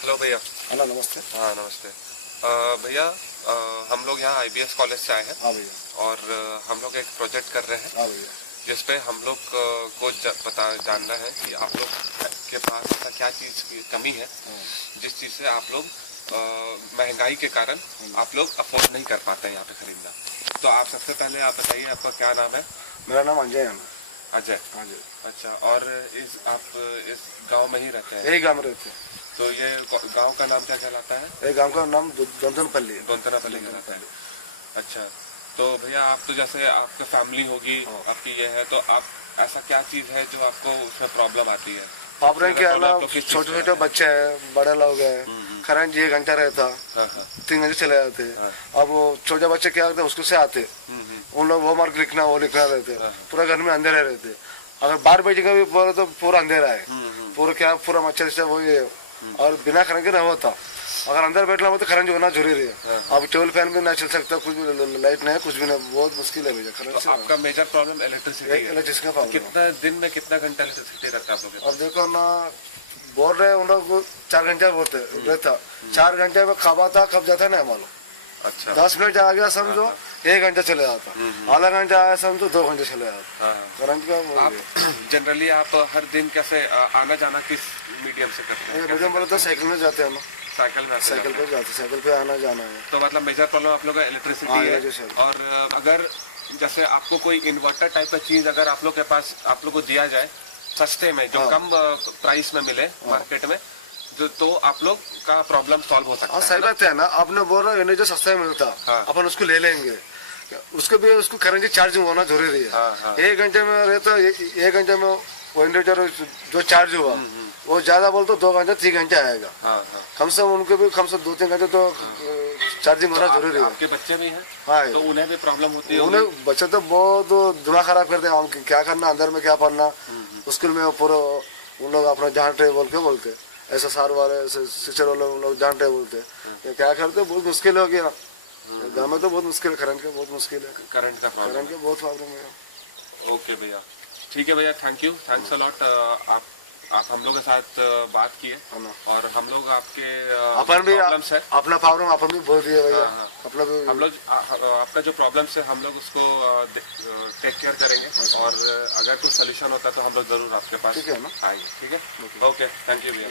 Hello भैया। Hello नमस्ते। हाँ नमस्ते भैया। हम लोग यहाँ IBS कॉलेज से आए हैं। हाँ भैया। और हम लोग एक प्रोजेक्ट कर रहे हैं। हाँ भैया। जिसपे हम लोग को जानना है कि आप लोग के पास ऐसा क्या चीज़ की कमी है जिस चीज़ से आप लोग महंगाई के कारण आप लोग अफोर्ड नहीं कर पाते हैं यहाँ पे खरीदना। तो आप सबसे पहले आप बताइए, आपका क्या नाम है? मेरा नाम अजय है। अजय। हाँ जी। अच्छा, और आप इस गांव में ही रहते हैं? यही गांव में रहते हैं। तो ये गांव का नाम क्या कहलाता है? ये गांव का नाम दोंतनपल्ली कहलाता है। अच्छा, तो भैया आप तो जैसे आपकी फैमिली होगी, आपकी ये है, तो आप ऐसा क्या चीज़ है जो आपको उसमें प्रॉब्लम आती है? प्रॉब्लम के अलावा छोटे छोटे बच्चे हैं, बड़े लोग हैं, करंट 1 घंटा रहता, 3 घंटे चले जाते। अब वो छोटे बच्चे क्या करते उसको से आते, उन लोग होमवर्क लिखना वो लिखना रहते, पूरा घर में अंधेरे रहते। अगर 12 बजे का भी बोले तो पूरा अंधेरा है, पूरा मच्छर से वो ये, और बिना करंट के नहीं होता। अगर अंदर बैठना हो तो करंट होना जरूरी है। अब टेबल फैन भी नहीं चल सकता, कुछ भी लाइट नहीं है, कुछ भी नहीं, बहुत मुश्किल है भैया करंट से। आपका मेजर प्रॉब्लम इलेक्ट्रिसिटी है? इलेक्ट्रिसिटी का प्रॉब्लम। कितना दिन में कितना घंटा इलेक्ट्रिसिटी रहता है आप लोग? अब देखो ना, बोल रहे उन लोग 4 घंटे बोलते रहता, 4 घंटे में कब आता कब जाता नहीं मालूम। अच्छा, 10 मिनट आ गया समझो 1 घंटा चले जाता, आधा घंटा आया समझो 2 घंटे चले जाता करंट का। आप जनरली आप हर दिन कैसे आना जाना किस मीडियम से करते हैं? मीडियम बोले तो साइकिल में जाते हैं, साइकिल पे जाते, साइकिल पे आना जाना है। तो मतलब मेजर प्रॉब्लम आप लोग का इलेक्ट्रिसिटी है। और अगर जैसे आपको कोई इन्वर्टर टाइप का चीज अगर आप लोग के पास आप लोग को दिया जाए सस्ते में, जो कम प्राइस में मिले मार्केट में, तो आप लोग का प्रॉब्लम सॉल्व हो सकता है। सही बात है ना, आपने बोल रहा है जो सस्ता में मिलता अपन उसको ले लेंगे, उसको भी उसको करंट चार्जिंग होना जरूरी है। 1 घंटे में रहता, 1 घंटे में वो इन्वर्टर जो चार्ज हुआ वो ज्यादा बोल तो 2 घंटे 3 घंटे आएगा। कम से कम उनको भी कम से 2-3 घंटे तो चार्जिंग होना जरूरी है। आपके बच्चे भी हैं? हाँ, तो उन्हें भी प्रॉब्लम होती है? उन्हें बच्चे तो बहुत दिमाग खराब करते हैं, हम क्या करना, अंदर में क्या पढ़ना, स्कूल में पूरा उन लोग अपना जानते बोलते ऐसा सार वाले शिक्षक वाले उन लोग जानते बोलते, क्या करते बहुत मुश्किल हो गया। गाँव में तो बहुत मुश्किल है, करंट का बहुत मुश्किल है, करंट का बहुत प्रॉब्लम है। ओके भैया, ठीक है भैया, thank you, thanks a lot. आप हम लोग के साथ बात किए और हम लोग आपके अपन भी अपना प्रॉब्लम अपन भी बोल दिए भैया। अपना भी हम लोग आपका जो प्रॉब्लम है हम लोग उसको टेक केयर करेंगे, और अगर कोई सोल्यूशन होता है तो हम लोग जरूर आपके पास आएंगे। ठीक है, ओके, थैंक यू भैया।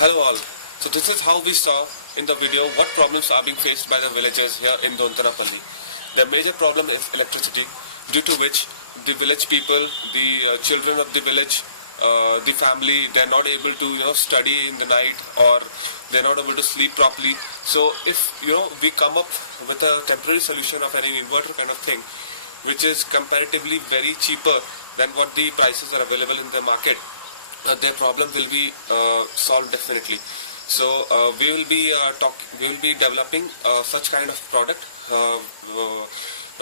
Hello all. So this is how we saw in the video what problems are being faced by the villagers here in Dontanapalli. The major problem is electricity, due to which the village people, the children of the village, the family, they are not able to study in the night, or they are not able to sleep properly. So if we come up with a temporary solution of any inverter kind of thing, which is comparatively very cheaper than what the prices are available in the market, their problem will be solved definitely. So we will be developing such kind of product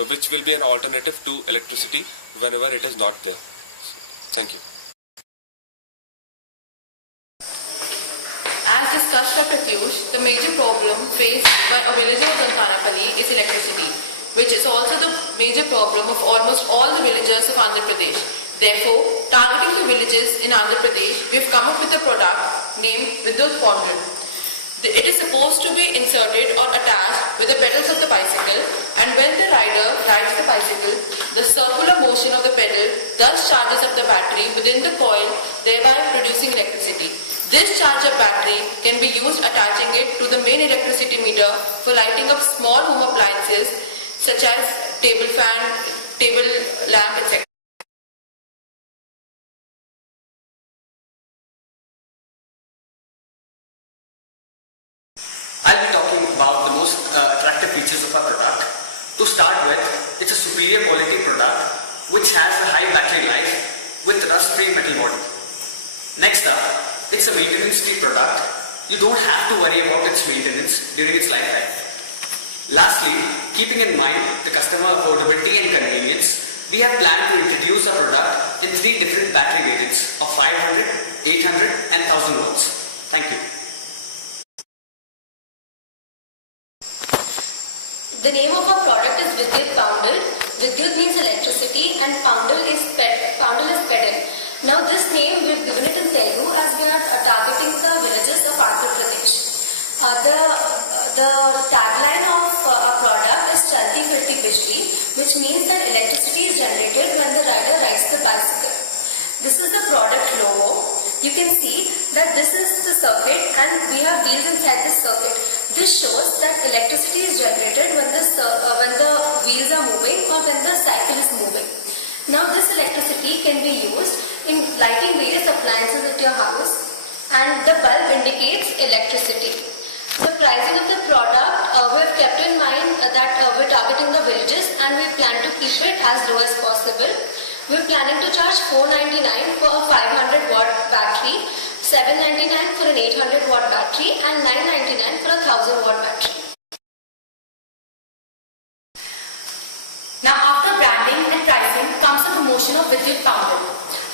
which will be an alternative to electricity whenever it is not there. Thank you. As discussed by Pratyush, the major problem faced by a villager of Dontanapalli is electricity, which is also the major problem of almost all the villagers of Andhra Pradesh. Therefore, targeting the villages in Andhra Pradesh, we have come up with a product named Vidyut Pongal. It is supposed to be inserted or attached with the pedals of the bicycle, and when the rider rides the bicycle, the circular motion of the pedal thus charges up the battery within the coil, thereby producing electricity. This charger battery can be used attaching it to the main electricity meter for lighting up small home appliances such as table fan, table lamp, etc. I'll be talking about the most attractive features of our product. To start with, it's a superior quality product which has a high battery life with rust-free metal body. Next up, it's a maintenance-free product. You don't have to worry about its maintenance during its lifetime. Lastly, keeping in mind the customer affordability and convenience, we have planned to introduce our product in 3 different battery variants of 500, 800 and 1000 volts. Thank you. The name of our product is Vidyut Pongal. Vidyut means electricity and Pongal is pedal. Now this name will The tagline of our product is Chalti Firti Bijli, which means that electricity is generated when the rider rides the bicycle. This is the product logo. You can see that this is the circuit and we have wheels inside this circuit. This shows that electricity is generated when the wheels are moving or when the cycle is moving. Now this electricity can be used in lighting various appliances at your house, and the bulb indicates electricity. The pricing of the product, we have kept in mind that we're targeting the villages and we plan to keep it as low as possible. We're planning to charge $499 for a 500 watt battery, $799 for an 800 watt battery and $999 for a 1000 watt battery. Now after branding and pricing comes the promotion of Vidyut Poundal.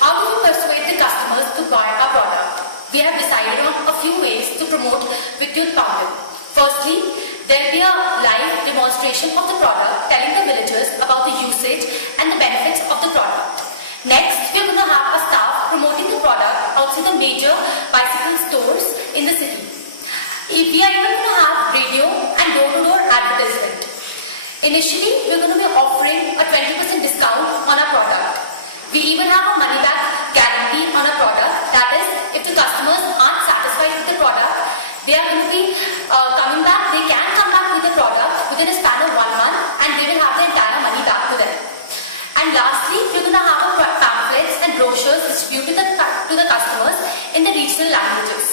How do we persuade the customers to buy our product? We have decided on a few ways to promote Vidyut Poundal. Firstly, there will be a live demonstration of the product telling the villagers about the usage and the benefits of the product. Next, we are going to have a staff promoting the product outside the major bicycle stores in the city. We are even going to have radio and door-to-door advertisement. Initially, we are going to be offering a 20% discount on our product. We even have a money-back guarantee on our product. That is, if the customers aren't satisfied with the product, they are going to be coming back. They can come back with the product within a span of 1 month and we will have the entire money back to them. And lastly, we're going to have pamphlets and brochures distributed to the customers in the regional languages.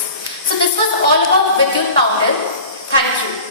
So this was all about Vidyut Poundal. Thank you.